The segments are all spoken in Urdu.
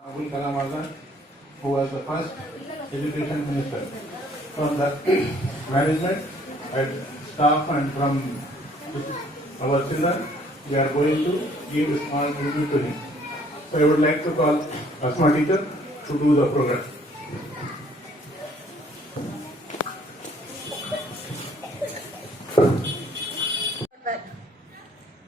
Abul Kalam Azad, who was the first education minister, from the management and staff and from our children, we are going to give a small tribute to him. So I would like to call Asma teacher to do the program.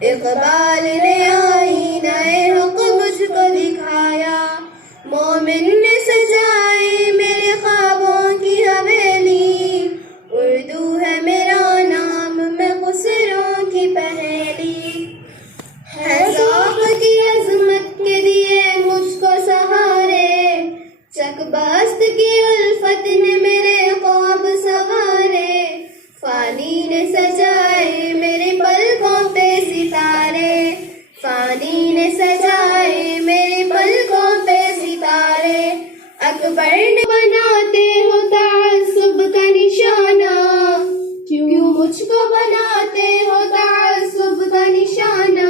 Iqbal نے آئینہ حق مجھ کو دکھایا، مومن نے سجائی میرے خوابوں کی حویلی، اردو ہے میرا نام میں خسروں کی پہلی، ہے ذوق کی عظمت کے دیے مجھ کو سہارے، چک بست کی الفت نے میرے خواب سوارے، فانی نے سجائے میرے پلکوں پہ ستارے، فانی نے سجائے میرے پلکوں پہ ستارے، اکبر نے بناتے ہو تعصب کا نشانہ، کیوں مجھ کو بناتے ہو تعصب کا نشانہ،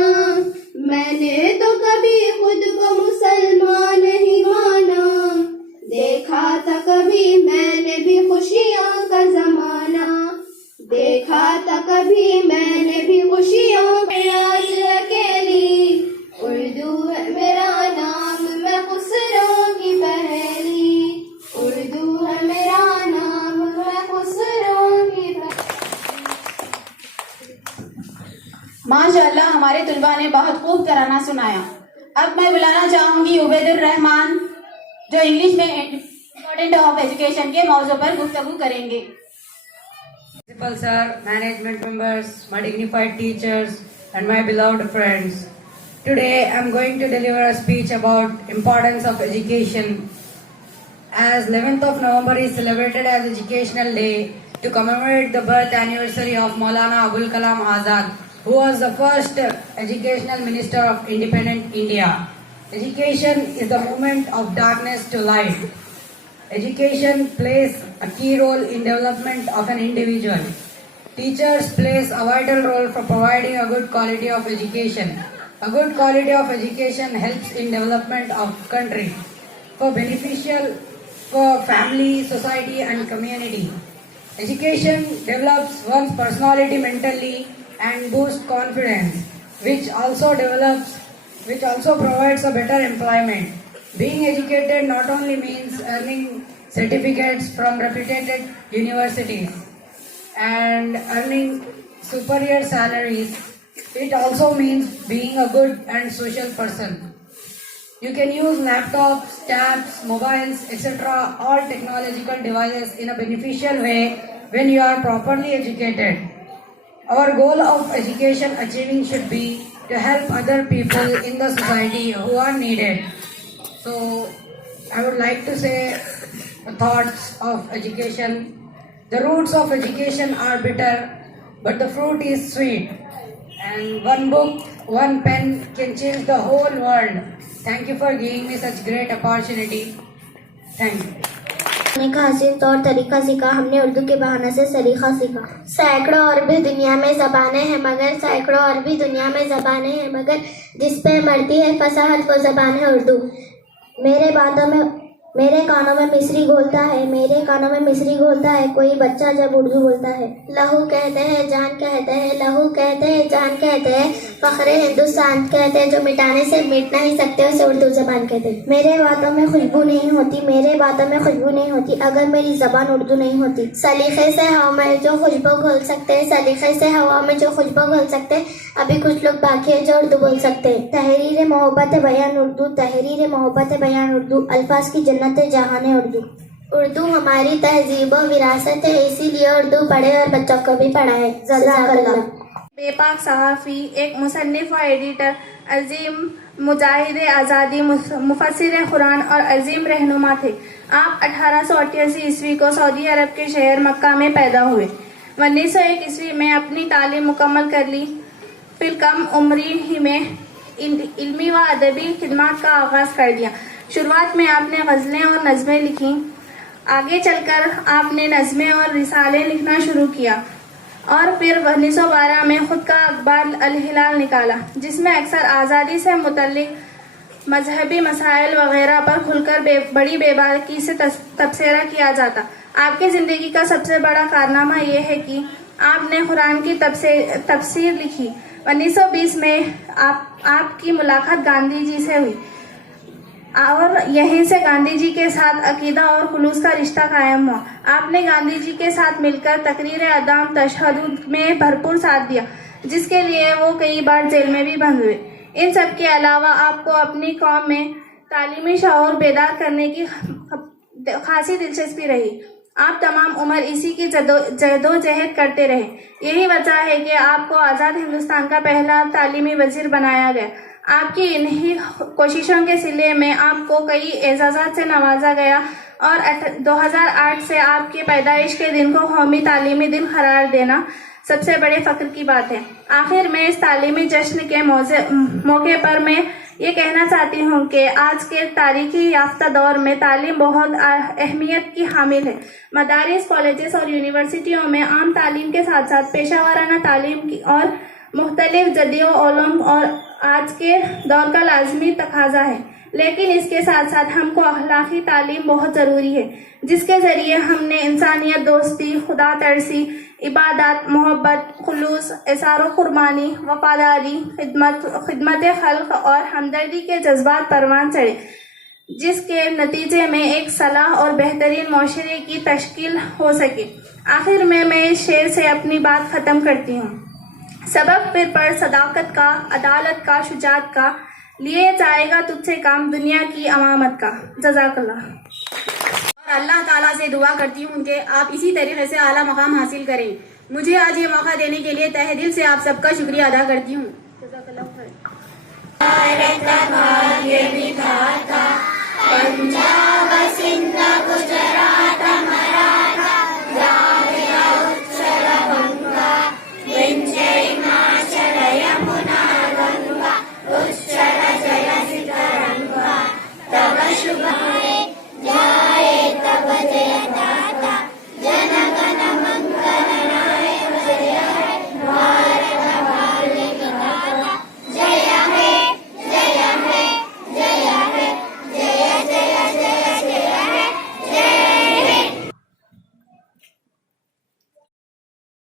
میں نے تو کبھی خود کو مسلمان نہیں مانا، دیکھا تھا کبھی میں نے بھی خوشیوں کا زمانہ، دیکھا تھا کبھی میں نے بھی خوشیوں میں آج اکیلی، اردو ہے میرا نام میں خسروں کی پہلی، اردو ہے میرا نام میں خسروں کی پہلی۔ ماشاءاللہ ہمارے طلباء نے بہت خوب ترانہ سنایا۔ اب میں بلانا چاہوں گی عبید الرحمان جو انگلش میں امپورٹنٹ آف ایجوکیشن کے موضوع پر گفتگو کریں گے۔ Principal sir, management members, my dignified teachers, and my beloved friends. Today I am going to deliver a speech about importance of education. As 11th of November is celebrated as Educational Day to commemorate the birth anniversary of Maulana Abul Kalam Azad, who was the first educational minister of independent India. Education is the movement of darkness to light. Education plays a key role in development of an individual. Teachers plays a vital role for providing a good quality of education. A good quality of education helps in development of country, for beneficial for family, society and community. Education develops one's personality mentally and boosts confidence, which also provides a better employment. Being educated not only means earning certificates from reputed universities and earning superior salaries, it also means being a good and social person. You can use laptops, tabs, mobiles, etc., all technological devices in a beneficial way when you are properly educated. Our goal of education achieving should be to help other people in the society who are needed. So, I would like to say the thoughts of education. The roots of education are bitter, but the fruit is sweet. And one book, one pen can change the whole world. Thank you for giving me such great opportunity. Thank you. نے کا حسین طور طریقہ سیکھا، ہم نے اردو کے بہانے سے سلیقہ سیکھا۔ سینکڑوں اور بھی دنیا میں زبانیں ہیں مگر جس پہ مرتی ہے فصاحت وہ زبان ہے اردو۔ میرے کانوں میں مصری گھولتا ہے کوئی بچہ جب اردو بولتا ہے۔ لہو کہتے ہیں جان کہتے ہیں فخر ہندوستان کہتے ہیں، جو مٹانے سے مٹ نہیں سکتے اسے اردو زبان کہتے ہیں۔ میرے باتوں میں خوشبو نہیں ہوتی اگر میری زبان اردو نہیں ہوتی۔ سلیقے سے ہوا میں جو خوشبو گھول سکتے ابھی کچھ لوگ باقی ہیں جو اردو بول سکتے۔ تحریر محبت بیان اردو، الفاظ کی جنت جہان اردو۔ اردو ہماری تہذیب و وراثت ہے، اسی لیے اردو پڑھے اور بچوں کو بھی پڑھائے۔ جزاک اللہ۔ بے پاک صحافی، ایک مصنف و ایڈیٹر، عظیم مجاہد آزادی، مفسر قرآن اور عظیم رہنما تھے۔ آپ 1888 عیسوی کو سعودی عرب کے شہر مکہ میں پیدا ہوئے۔ 1901 عیسوی میں اپنی تعلیم مکمل کر لی۔ پھر کم عمری ہی میں علمی و ادبی خدمات کا آغاز کر دیا۔ شروعات میں آپ نے غزلیں اور نظمیں لکھیں، آگے چل کر آپ نے نظمیں اور رسالے لکھنا شروع کیا اور پھر 1912 میں خود کا اخبار الہلال نکالا، جس میں اکثر آزادی سے متعلق مذہبی مسائل وغیرہ پر کھل کر بڑی بے باکی سے تبصرہ کیا جاتا۔ آپ کی زندگی کا سب سے بڑا کارنامہ یہ ہے کہ آپ نے قرآن کی تفسیر لکھی۔ 1920 میں آپ کی ملاقات گاندھی جی سے ہوئی اور یہیں سے گاندھی جی کے ساتھ عقیدہ اور خلوص کا رشتہ قائم ہوا۔ آپ نے گاندھی جی کے ساتھ مل کر تقریر عدم تشدد میں بھرپور ساتھ دیا، جس کے لیے وہ کئی بار جیل میں بھی بند ہوئے۔ ان سب کے علاوہ آپ کو اپنی قوم میں تعلیمی شعور بیدار کرنے کی خاصی دلچسپی رہی۔ آپ تمام عمر اسی کی جدوجہد کرتے رہے۔ یہی وجہ ہے کہ آپ کو آزاد ہندوستان کا پہلا تعلیمی وزیر بنایا گیا۔ آپ کی انہی کوششوں کے صلے میں آپ کو کئی اعزازات سے نوازا گیا اور 2008 سے آپ کے پیدائش کے دن کو قومی تعلیمی دن قرار دینا سب سے بڑے فخر کی بات ہے۔ آخر میں اس تعلیمی جشن کے موقع پر میں یہ کہنا چاہتی ہوں کہ آج کے تاریخی یافتہ دور میں تعلیم بہت اہمیت کی حامل ہے۔ مدارس، کالجز اور یونیورسٹیوں میں عام تعلیم کے ساتھ ساتھ پیشہ ورانہ تعلیم کی اور مختلف جدید علوم اور آج کے دور کا لازمی تقاضا ہے، لیکن اس کے ساتھ ساتھ ہم کو اخلاقی تعلیم بہت ضروری ہے، جس کے ذریعے ہم نے انسانیت، دوستی، خدا ترسی، عبادت، محبت، خلوص، اظہار و قربانی، وفاداری، خدمت خلق اور ہمدردی کے جذبات پروان چڑھے، جس کے نتیجے میں ایک صلاح اور بہترین معاشرے کی تشکیل ہو سکے۔ آخر میں اس شعر سے اپنی بات ختم کرتی ہوں۔ سبق پھر پڑھ صداقت کا، عدالت کا، شجاعت کا، لیے جائے گا تجھ سے کام دنیا کی امامت کا۔ جزاک اللہ۔ اور اللہ تعالیٰ سے دعا کرتی ہوں کہ آپ اسی طریقے سے اعلیٰ مقام حاصل کریں۔ مجھے آج یہ موقع دینے کے لیے تہ دل سے آپ سب کا شکریہ ادا کرتی ہوں۔ جزاک اللہ خیر۔ پنجاب، سندھ، گجرات،